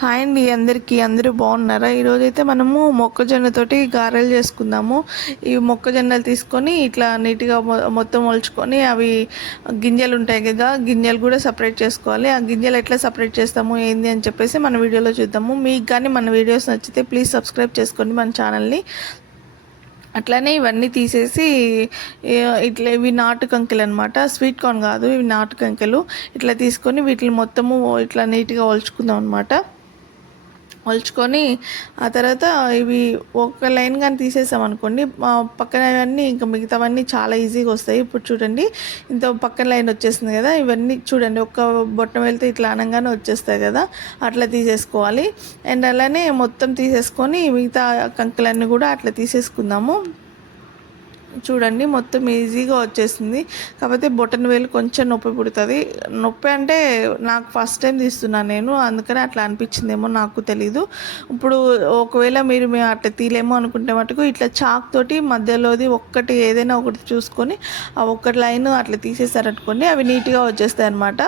Hi అండి అందరికీ. అందరూ బాగున్నారా? ఈరోజైతే మనము మొక్కజొన్నతోటి గారెలు చేసుకుందాము. ఈ మొక్కజొన్నలు తీసుకొని ఇట్లా నీట్గా మొత్తం ఒలుచుకొని అవి గింజలు ఉంటాయి కదా, గింజలు కూడా సపరేట్ చేసుకోవాలి. ఆ గింజలు ఎట్లా సపరేట్ చేస్తాము ఏంది అని చెప్పేసి మన వీడియోలో చూద్దాము. మీకు కానీ మన వీడియోస్ నచ్చితే ప్లీజ్ సబ్స్క్రైబ్ చేసుకోండి మన ఛానల్ని. అట్లానే ఇవన్నీ తీసేసి ఇట్లా ఇవి నాటు కంకెలు అనమాట, స్వీట్ కార్న్ కాదు, ఇవి నాటు కంకెలు. ఇట్లా తీసుకొని వీటిని మొత్తము ఇట్లా నీట్గా ఒలుచుకుందాం అనమాట. ఒలుచుకొని ఆ తర్వాత ఇవి ఒక లైన్ కానీ తీసేసాం అనుకోండి, పక్కన అవన్నీ ఇంకా మిగతావన్నీ చాలా ఈజీగా వస్తాయి. ఇప్పుడు చూడండి, ఇంత పక్కన లైన్ వచ్చేసింది కదా, ఇవన్నీ చూడండి ఒక్క బొట్టం వెళ్తే ఇట్లా అనగానే వచ్చేస్తాయి కదా, అట్లా తీసేసుకోవాలి. అండ్ అలానే మొత్తం తీసేసుకొని మిగతా కంకులన్నీ కూడా అట్లా తీసేసుకుందాము. చూడండి మొత్తం ఈజీగా వచ్చేసింది. కాకపోతే బొటన వేలు కొంచెం నొప్పి పుడుతుంది. నొప్పి అంటే నాకు ఫస్ట్ టైం తీస్తున్నాను నేను, అందుకని అట్లా అనిపించిందేమో నాకు తెలీదు. ఇప్పుడు ఒకవేళ మేము అట్లా తీలేమో అనుకుంటే మటుకు ఇట్లా చాక్ తోటి మధ్యలోది ఒక్కటి ఏదైనా ఒకటి చూసుకొని ఆ ఒక్కటి లైన్ అట్లా తీసేసారనుకోండి, అవి నీట్గా వచ్చేస్తాయి అన్నమాట.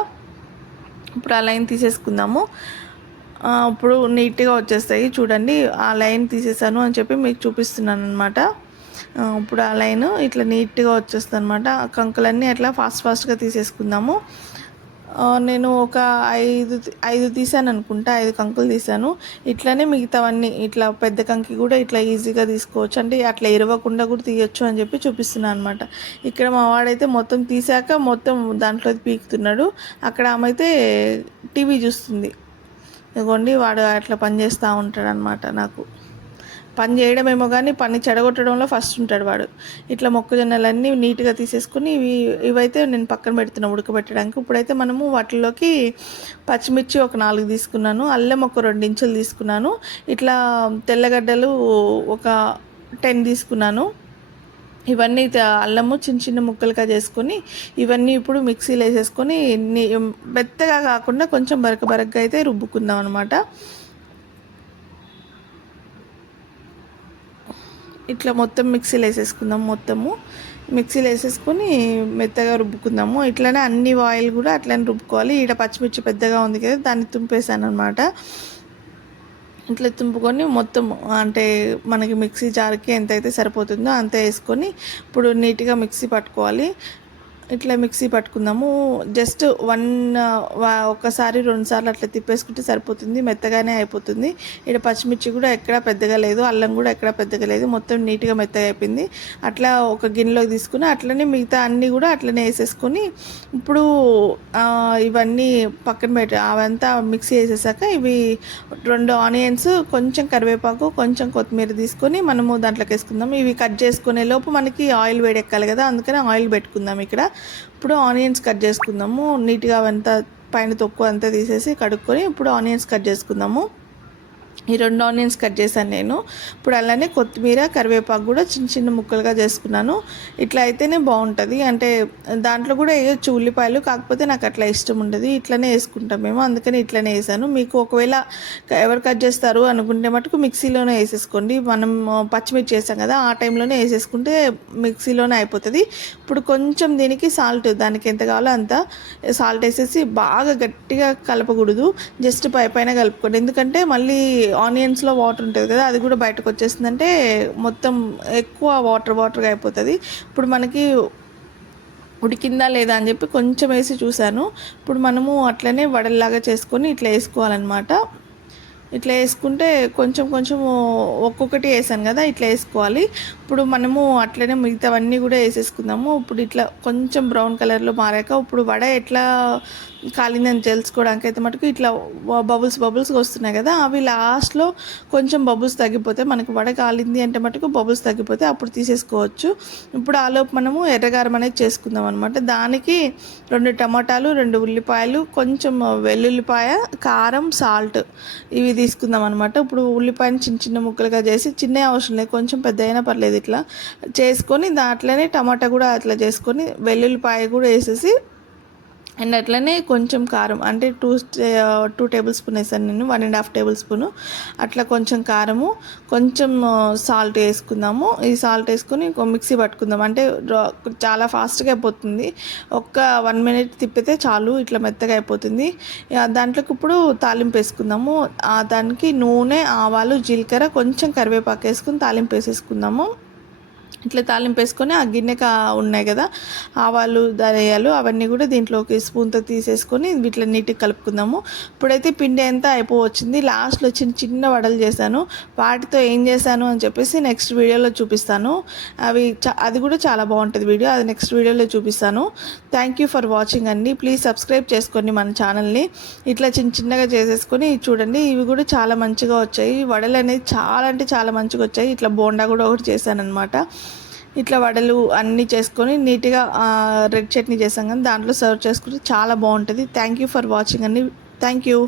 ఇప్పుడు ఆ లైన్ తీసేసుకుందాము. ఇప్పుడు నీట్గా వచ్చేస్తాయి. చూడండి ఆ లైన్ తీసేసాను అని చెప్పి మీకు చూపిస్తున్నాను అనమాట. ఇప్పుడు ఆ లైన్ ఇట్లా నీట్గా వచ్చేస్తుంది అనమాట. కంకులన్నీ అట్లా ఫాస్ట్గా తీసేసుకుందాము. నేను ఒక ఐదు తీసాను అనుకుంటా, 5 కంకులు తీసాను. ఇట్లానే మిగతావన్నీ ఇట్లా పెద్ద కంకి కూడా ఇట్లా ఈజీగా తీసుకోవచ్చు, అంటే అట్లా ఇరవకుండా కూడా తీయొచ్చు అని చెప్పి చూపిస్తున్నాను అనమాట. ఇక్కడ మా వాడైతే మొత్తం తీసాక మొత్తం దాంట్లో పీకుతున్నాడు. అక్కడ ఆమె అయితే టీవీ చూస్తుంది. ఇదిగోండి వాడు అట్లా పని చేస్తూ ఉంటాడు అనమాట. నాకు పని చేయడమేమో కానీ పని చెడగొట్టడంలో ఫస్ట్ ఉంటాడు వాడు. ఇట్లా మొక్కజొన్నలన్నీ నీట్గా తీసేసుకుని ఇవైతే నేను పక్కన పెడుతున్నాను ఉడకబెట్టడానికి. ఇప్పుడైతే మనము వాటిలోకి పచ్చిమిర్చి ఒక 4 తీసుకున్నాను, అల్లం ఒక 2 ఇంచులు తీసుకున్నాను, ఇట్లా తెల్లగడ్డలు ఒక 10 తీసుకున్నాను. ఇవన్నీ అల్లము చిన్న చిన్న ముక్కలుగా చేసుకొని ఇవన్నీ ఇప్పుడు మిక్సీలో వేసేసుకొని మెత్తగా కాకుండా కొంచెం బరకగా అయితే రుబ్బుకుందాం అనమాట. ఇట్లా మొత్తం మిక్సీలో వేసేసుకుందాం. మిక్సీలో వేసేసుకొని మెత్తగా రుబ్బుకుందాము. ఇట్లానే అన్ని ఆయిల్ కూడా అట్లనే రుబ్బుకోవాలి. ఈడ పచ్చిమిర్చి పెద్దగా ఉంది కదా, దాన్ని తుంపేసాను అనమాట. ఇట్లా తుంపుకొని మొత్తం అంటే మనకి మిక్సీ జార్కి ఎంతైతే సరిపోతుందో అంత వేసుకొని ఇప్పుడు నీట్గా మిక్సీ పట్టుకోవాలి. ఇట్లా మిక్సీ పట్టుకుందాము. జస్ట్ ఒకసారి 2 సార్లు అట్లా తిప్పేసుకుంటే సరిపోతుంది, మెత్తగానే అయిపోతుంది. ఇక్కడ పచ్చిమిర్చి కూడా ఎక్కడ పెద్దగా లేదు, అల్లం కూడా ఎక్కడ పెద్దగా లేదు, మొత్తం నీట్గా మెత్తగా అయిపోయింది. అట్లా ఒక గిన్నెలోకి తీసుకుని అట్లనే మిగతా అన్నీ కూడా అట్లనే వేసేసుకొని ఇప్పుడు ఇవన్నీ పక్కన పెట్టి అవంతా మిక్సీ వేసేసాక ఇవి 2 ఆనియన్స్, కొంచెం కరివేపాకు, కొంచెం కొత్తిమీర తీసుకొని మనము దాంట్లోకి వేసుకుందాం. ఇవి కట్ చేసుకునే లోపు మనకి ఆయిల్ వేడెక్కాలి కదా, అందుకని ఆయిల్ పెట్టుకుందాం. ఇక్కడ ఇప్పుడు ఆనియన్స్ కట్ చేసుకుందాము. నీట్గా అవంతా పైన తొక్కు అంతా తీసేసి కడుక్కొని ఇప్పుడు ఆనియన్స్ కట్ చేసుకుందాము. ఈ 2 ఆనియన్స్ కట్ చేశాను నేను. ఇప్పుడు అలానే కొత్తిమీర, కరివేపాకు కూడా చిన్న చిన్న ముక్కలుగా చేసుకున్నాను. ఇట్లా అయితేనే బాగుంటుంది, అంటే దాంట్లో కూడా వేయచ్చు ఉల్లిపాయలు, కాకపోతే నాకు అట్లా ఇష్టం ఉండదు, ఇట్లనే వేసుకుంటాం మేము, అందుకని ఇట్లనే వేసాను. మీకు ఒకవేళ ఎవరు కట్ చేస్తారు అనుకుంటే మటుకు మిక్సీలోనే వేసేసుకోండి. మనం పచ్చిమిర్చి వేసాం కదా, ఆ టైంలోనే వేసేసుకుంటే మిక్సీలోనే అయిపోతుంది. ఇప్పుడు కొంచెం దీనికి సాల్ట్, దానికి ఎంత కావాలో అంత సాల్ట్ వేసేసి బాగా గట్టిగా కలపకూడదు, జస్ట్ పైన కలుపుకోండి. ఎందుకంటే మళ్ళీ ఆనియన్స్లో వాటర్ ఉంటుంది కదా, అది కూడా బయటకు వచ్చేసిందంటే మొత్తం ఎక్కువ వాటర్గా అయిపోతుంది. ఇప్పుడు మనకి ఉడికిందా లేదా అని చెప్పి కొంచెం వేసి చూశాను. ఇప్పుడు మనము అట్లనే వడల్లాగా చేసుకొని ఇట్లా వేసుకోవాలన్నమాట. ఇట్లా వేసుకుంటే కొంచెం ఒక్కొక్కటి వేసాను కదా, ఇట్లా వేసుకోవాలి. ఇప్పుడు మనము అట్లనే మిగతావన్నీ కూడా వేసేసుకుందాము. ఇప్పుడు ఇట్లా కొంచెం బ్రౌన్ కలర్లో మారాక ఇప్పుడు వడ ఎట్లా కాలిందని తెలుసుకోవడానికి అయితే మటుకు ఇట్లా బబుల్స్ వస్తున్నాయి కదా, అవి లాస్ట్లో కొంచెం బబుల్స్ తగ్గిపోతే మనకు వడ కాలింది అంటే మటుకు బబుల్స్ తగ్గిపోతే అప్పుడు తీసేసుకోవచ్చు. ఇప్పుడు ఆలోపు మనము ఎర్రగారం అనేది చేసుకుందాం అనమాట. దానికి 2 టమాటాలు, 2 ఉల్లిపాయలు, కొంచెం వెల్లుల్లిపాయ, కారం, సాల్ట్ ఇవి తీసుకుందాం అనమాట. ఇప్పుడు ఉల్లిపాయని చిన్న ముక్కలుగా చేసి, చిన్న అవసరం లేదు, కొంచెం పెద్ద అయినా పర్లేదు, ఇట్లా చేసుకొని దాంట్లోనే టమాటా కూడా అట్లా చేసుకొని వెల్లుల్లిపాయ కూడా వేసేసి అండ్ అట్లనే కొంచెం కారం అంటే 2 టేబుల్ స్పూన్ వేసాను నేను, 1.5 టేబుల్ స్పూను అట్లా కొంచెం కారము, కొంచెం సాల్ట్ వేసుకుందాము. ఈ సాల్ట్ వేసుకొని మిక్సీ పట్టుకుందాం. అంటే చాలా ఫాస్ట్గా అయిపోతుంది, ఒక్క 1 మినిట్ తిప్పితే చాలు ఇట్లా మెత్తగా అయిపోతుంది. దాంట్లోకి ఇప్పుడు తాలింపు వేసుకుందాము. దానికి నూనె, ఆవాలు, జీలకర్ర, కొంచెం కరివేపాకు వేసుకుని తాలింపు వేసేసుకుందాము. ఇట్లా తాలింపు వేసుకొని ఆ గిన్నె ఉన్నాయి కదా ఆవాలు, ధనియాలు అవన్నీ కూడా దీంట్లోకి స్పూన్తో తీసేసుకొని వీటిలో నీట్గా కలుపుకుందాము. ఇప్పుడైతే పిండి అంతా అయిపోవచ్చింది. లాస్ట్లో చిన్న చిన్న వడలు చేశాను, వాటితో ఏం చేశాను అని చెప్పేసి నెక్స్ట్ వీడియోలో చూపిస్తాను. అది కూడా చాలా బాగుంటుంది వీడియో, అది నెక్స్ట్ వీడియోలో చూపిస్తాను. థ్యాంక్ యూ ఫర్ వాచింగ్ అండి. ప్లీజ్ సబ్స్క్రైబ్ చేసుకోండి మన ఛానల్ని. ఇట్లా చిన్నగా చేసేసుకొని చూడండి, ఇవి కూడా చాలా మంచిగా వచ్చాయి. వడలు అనేది చాలా అంటే చాలా మంచిగా వచ్చాయి. ఇట్లా బోండా కూడా ఒకటి చేశాను అనమాట. ఇట్లా వడలు అన్నీ చేసుకొని నీట్గా రెడ్ చట్నీ చేసాం కానీ దాంట్లో సర్వ్ చేసుకుంటే చాలా బాగుంటుంది. థ్యాంక్ యూ ఫర్ వాచింగ్ అండి. Thank you.